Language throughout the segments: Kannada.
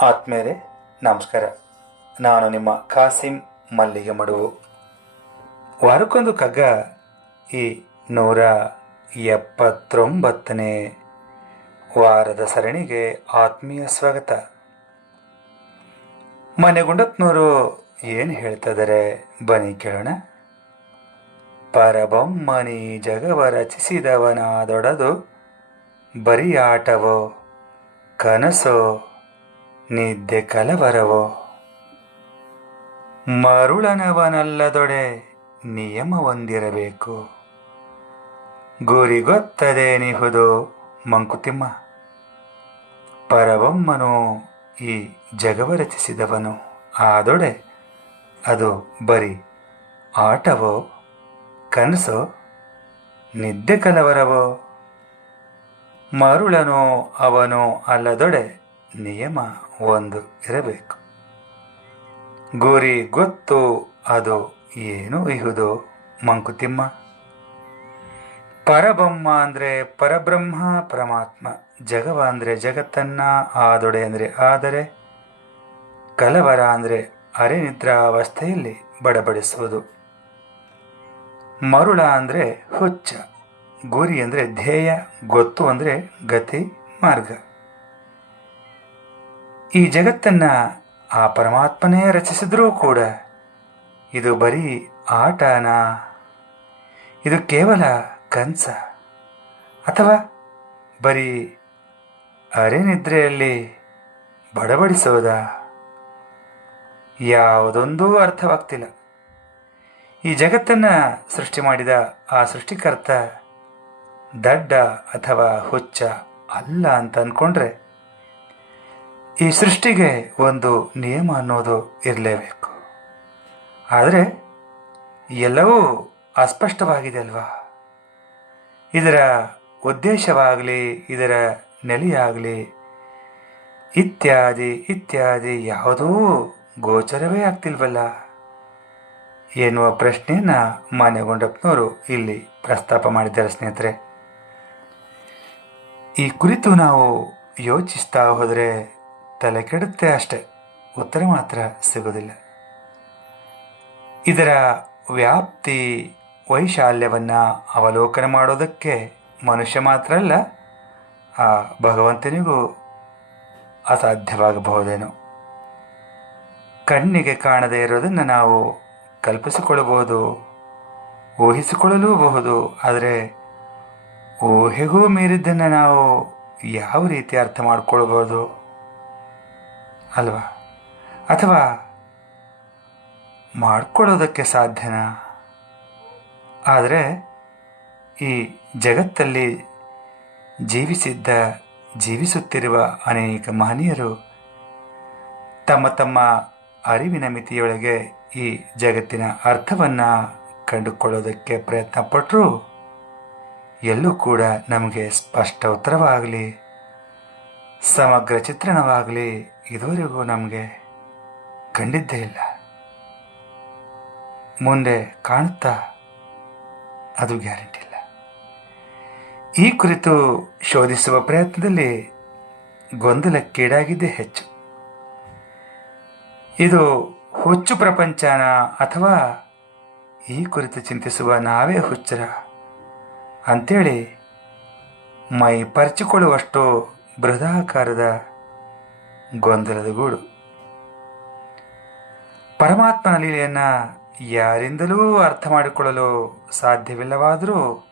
ಆತ್ಮೇಲೆ ನಮಸ್ಕಾರ. ನಾನು ನಿಮ್ಮ ಕಾಸಿಂ ಮಲ್ಲಿಗೆ ಮಡುವು ವಾರಕ್ಕೊಂದು ಕಗ್ಗ ಈ ನೂರ ಎಪ್ಪತ್ತೊಂಬತ್ತನೇ ವಾರದ ಸರಣಿಗೆ ಆತ್ಮೀಯ ಸ್ವಾಗತ. ಮನೆಗುಂಡಪ್ಪನವರು ಏನು ಹೇಳ್ತಿದ್ದಾರೆ ಬನ್ನಿ ಕೇಳೋಣ. ಪರಬೊಮ್ಮನಿ ಜಗವ ರಚಿಸಿದವನಾದೊಡದು ಬರೀ ಆಟವೋ ಕನಸೋ ನಿದ್ದೆ ಕಲವರವೋ? ಮರುಳನವನಲ್ಲದೊಡೆ ನಿಯಮ ಹೊಂದಿರಬೇಕು. ಗುರಿ ಗೊತ್ತದೇನಿಹುದು ಮಂಕುತಿಮ್ಮ. ಪರವಮ್ಮನು ಈ ಜಗವ ರಚಿಸಿದವನು. ಆದೊಡೆ ಅದು ಬರೀ ಆಟವೋ? ಕನಸೋ? ನಿದ್ದೆ ಕಲವರವೋ? ಮರುಳನೋ ಅವನು ಅಲ್ಲದೊಡೆ ನಿಯಮ ಒಂದು ಇರಬೇಕು. ಗುರಿ ಗೊತ್ತು ಅದು ಏನು ಇಹುದು ಮಂಕುತಿಮ್ಮ? ಪರಬ್ರಹ್ಮ ಅಂದರೆ ಪರಬ್ರಹ್ಮ, ಪರಮಾತ್ಮ. ಜಗವ ಅಂದರೆ ಜಗತ್ತನ್ನ, ಆದೊಡೆ ಅಂದರೆ ಆದರೆ. ಕಲವರ ಅಂದರೆ ಅರೆನಿದ್ರಾವಸ್ಥೆಯಲ್ಲಿ ಬಡಬಡಿಸುವುದು ಮರುಳ ಅಂದರೆ ಹುಚ್ಚ. ಗುರಿ ಅಂದರೆ ಧ್ಯೇಯ, ಗೊತ್ತು ಅಂದರೆ ಗತಿ, ಮಾರ್ಗ. ಈ ಜಗತ್ತನ್ನ ಆ ಪರಮಾತ್ಮನೇ ರಚಿಸಿದ್ರೂ ಕೂಡ ಇದು ಬರೀ ಆಟನ? ಇದು ಕೇವಲ ಕನಸ ಅಥವಾ ಬರೀ ಅರೆನಿದ್ರೆಯಲ್ಲಿ ಬಡಬಡಿಸೋದ? ಯಾವುದೊಂದೂ ಅರ್ಥವಾಗ್ತಿಲ್ಲ. ಈ ಜಗತ್ತನ್ನು ಸೃಷ್ಟಿ ಮಾಡಿದ ಆ ಸೃಷ್ಟಿಕರ್ತ ದಡ್ಡ ಅಥವಾ ಹುಚ್ಚ ಅಲ್ಲ ಅಂತ ಅಂದ್ಕೊಂಡ್ರೆ ಈ ಸೃಷ್ಟಿಗೆ ಒಂದು ನಿಯಮ ಅನ್ನೋದು ಇರಲೇಬೇಕು. ಆದರೆ ಎಲ್ಲವೂ ಅಸ್ಪಷ್ಟವಾಗಿದೆ ಅಲ್ವಾ? ಇದರ ಉದ್ದೇಶವಾಗಲಿ, ಇದರ ನೆಲೆಯಾಗಲಿ, ಇತ್ಯಾದಿ ಇತ್ಯಾದಿ ಯಾವುದೂ ಗೋಚರವೇ ಆಗ್ತಿಲ್ವಲ್ಲ? ಎನ್ನುವ ಪ್ರಶ್ನೆಯನ್ನು ಮಾನ್ಯಗೊಂಡಪ್ಪನವರು ಇಲ್ಲಿ ಪ್ರಸ್ತಾಪ ಮಾಡಿದ್ದಾರೆ ಸ್ನೇಹಿತರೆ. ಈ ಕುರಿತು ನಾವು ಯೋಚಿಸ್ತಾ ಹೋದರೆ ತಲೆ ಕೆಡುತ್ತೆ ಅಷ್ಟೆ. ಉತ್ತರ ಮಾತ್ರ ಸಿಗೋದಿಲ್ಲ ಇದರ ವ್ಯಾಪ್ತಿ ವೈಶಾಲ್ಯವನ್ನು ಅವಲೋಕನ ಮಾಡೋದಕ್ಕೆ ಮನುಷ್ಯ ಮಾತ್ರ ಅಲ್ಲ, ಆ ಭಗವಂತನಿಗೂ ಅಸಾಧ್ಯವಾಗಬಹುದೇನೋ. ಕಣ್ಣಿಗೆ ಕಾಣದೇ ಇರೋದನ್ನು ನಾವು ಕಲ್ಪಿಸಿಕೊಳ್ಳಬಹುದು, ಊಹಿಸಿಕೊಳ್ಳಲೂಬಹುದು, ಆದರೆ ಊಹೆಗೂ ಮೀರಿದ್ದನ್ನು ನಾವು ಯಾವ ರೀತಿ ಅರ್ಥ ಮಾಡ್ಕೊಳ್ಬೋದು ಅಲ್ವಾ? ಅಥವಾ ಮಾಡ್ಕೊಳ್ಳೋದಕ್ಕೆ ಸಾಧ್ಯನಾ? ಆದರೆ ಈ ಜಗತ್ತಲ್ಲಿ ಜೀವಿಸಿದ್ದ, ಜೀವಿಸುತ್ತಿರುವ ಅನೇಕ ಮಹನೀಯರು ತಮ್ಮ ತಮ್ಮ ಅರಿವಿನ ಮಿತಿಯೊಳಗೆ ಈ ಜಗತ್ತಿನ ಅರ್ಥವನ್ನು ಕಂಡುಕೊಳ್ಳೋದಕ್ಕೆ ಪ್ರಯತ್ನ ಪಟ್ಟರು ಎಲ್ಲೂ ಕೂಡ ನಮಗೆ ಸ್ಪಷ್ಟ ಉತ್ತರವಾಗಲಿ, ಸಮಗ್ರ ಚಿತ್ರಣವಾಗಲಿ ಇದುವರೆಗೂ ನಮಗೆ ಕಂಡಿದ್ದೇ ಇಲ್ಲ. ಮುಂದೆ ಕಾಣುತ್ತಾ ಅದು ಗ್ಯಾರಂಟಿ ಇಲ್ಲ. ಈ ಕುರಿತು ಶೋಧಿಸುವ ಪ್ರಯತ್ನದಲ್ಲಿ ಗೊಂದಲಕ್ಕೀಡಾಗಿದ್ದೇ ಹೆಚ್ಚು. ಇದು ಹುಚ್ಚು ಪ್ರಪಂಚನ ಅಥವಾ ಈ ಕುರಿತು ಚಿಂತಿಸುವ ನಾವೇ ಹುಚ್ಚರ ಅಂಥೇಳಿ ಮೈ ಪರಿಚಿಕೊಳ್ಳುವಷ್ಟು ಬೃಹದಾಕಾರದ ಗೊಂದಲದ ಗೂಡು. ಪರಮಾತ್ಮನ ಲೀಲೆಯನ್ನು ಯಾರಿಂದಲೂ ಅರ್ಥ ಮಾಡಿಕೊಳ್ಳಲು ಸಾಧ್ಯವಿಲ್ಲವಾದರೂ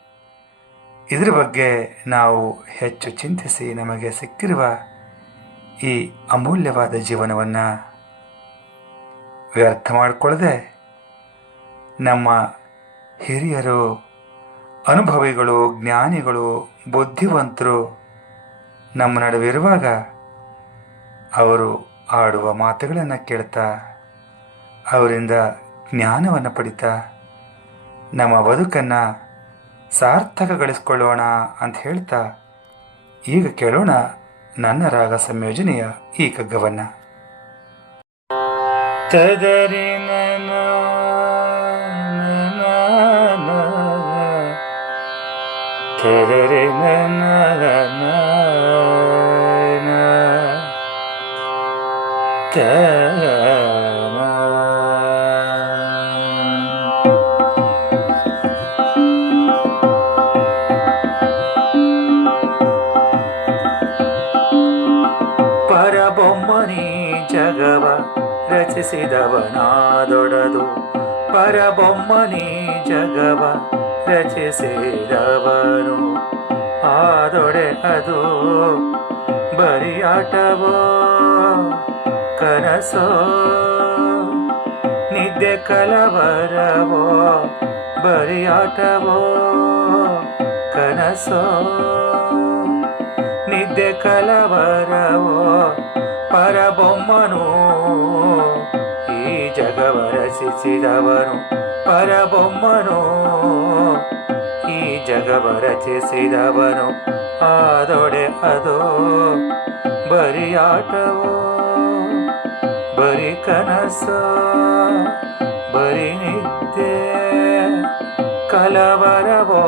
ಇದರ ಬಗ್ಗೆ ನಾವು ಹೆಚ್ಚು ಚಿಂತಿಸಿ ನಮಗೆ ಸಿಕ್ಕಿರುವ ಈ ಅಮೂಲ್ಯವಾದ ಜೀವನವನ್ನು ವ್ಯರ್ಥ ಮಾಡಿಕೊಳ್ಳದೆ ನಮ್ಮ ಹಿರಿಯರು, ಅನುಭವಿಗಳು, ಜ್ಞಾನಿಗಳು, ಬುದ್ಧಿವಂತರು ನಮ್ಮ ನಡುವಿರುವಾಗ ಅವರು ಆಡುವ ಮಾತುಗಳನ್ನು ಕೇಳ್ತಾ ಅವರಿಂದ ಜ್ಞಾನವನ್ನು ಪಡಿತಾ, ನಮ್ಮ ಬದುಕನ್ನು ಸಾರ್ಥಕಗೊಳಿಸ್ಕೊಳ್ಳೋಣ ಅಂತ ಹೇಳ್ತಾ, ಈಗ ಕೇಳೋಣ ನನ್ನ ರಾಗ ಸಂಯೋಜನೆಯ ಈ ಕಗ್ಗವನ್ನು ತದರಿ ತದರಿ ಪರಬೊಮ್ಮನಿ ಜಗವ ರಚಿಸಿದವನಾದೊಡದು ಪರಬೊಮ್ಮನಿ ಜಗವ ರಚಿಸಿದವನು ಆದೊಡೆ ಅದು ಬರಿಯಾಟವೋ ಕನಸೋ ನಿದ್ದೆ ಕಲವರವೋ ಬರಿಯಾಟವೋ ಕನಸೋ ನಿದ್ದೆ ಕಲವರವೋ ಪರಬೊಮ್ಮನು ಈ ಜಗವ ರಚಿಸಿದವನು ಪರಬೊಮ್ಮನು ಈ ಜಗವ ರಚಿಸಿದವನು ಆದೊಡೆ ಅದು ಬರಿಯಾಟವೋ ಬರಿ ಕನಸೋ, ಬರೀ ನಿದ್ದೆ ಕಲವರವೋ,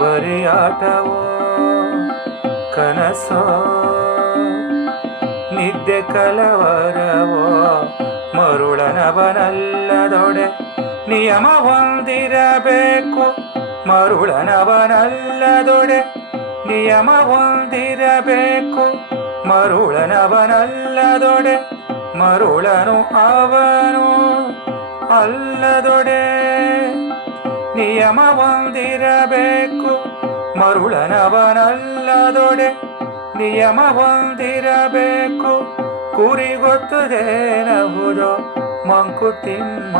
ಬರೀ ಆಟವೋ, ಕನಸೋ ನಿದ್ದೆ ಕಲವರವೋ, ಮರುಳನವನಲ್ಲದೊಡೆ ನಿಯಮ ಹೊಂದಿರಬೇಕು, ಮರುಳನವನಲ್ಲದೊಡೆ ನಿಯಮ ಹೊಂದಿರಬೇಕು, ಮರುಳನವನಲ್ಲದೊಡೆ ಮರುಳನು ಅವನು ಅಲ್ಲದೊಡೆ ನಿಯಮ ಹೊಂದಿರಬೇಕು ಮರುಳನವನಲ್ಲದೊಡೆ ನಿಯಮ ಹೊಂದಿರಬೇಕು ಕುರಿ ಗೊತ್ತುದೇನಹುದು ಮಂಕುತಿಮ್ಮ.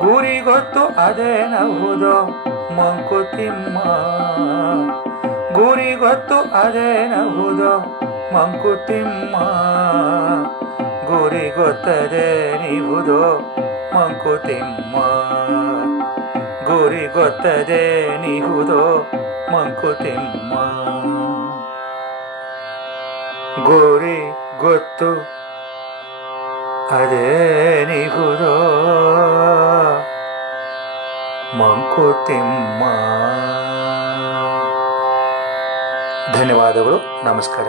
ಗುರಿ ಗೊತ್ತು ಅದೇನಹುದು ಮಂಕುತಿಮ್ಮ. ಗುರಿ ಗೊತ್ತು ಅದೇನಹುದು ಮಂಕುತಿಮ್ಮ ಗುರಿ ಗೊತ್ತದೆ ನೀವುದು ಮಂಕುತಿಮ್ಮ. ಗುರಿ ಗೊತ್ತದೆ ನೀವುದು ಮಂಕುತಿಮ್ಮ. ಗುರಿ ಗೊತ್ತು, ಅದೇ ನೀಹುದೋ ಮಂಕುತಿಮ್ಮ. ಧನ್ಯವಾದಗಳು, ನಮಸ್ಕಾರ.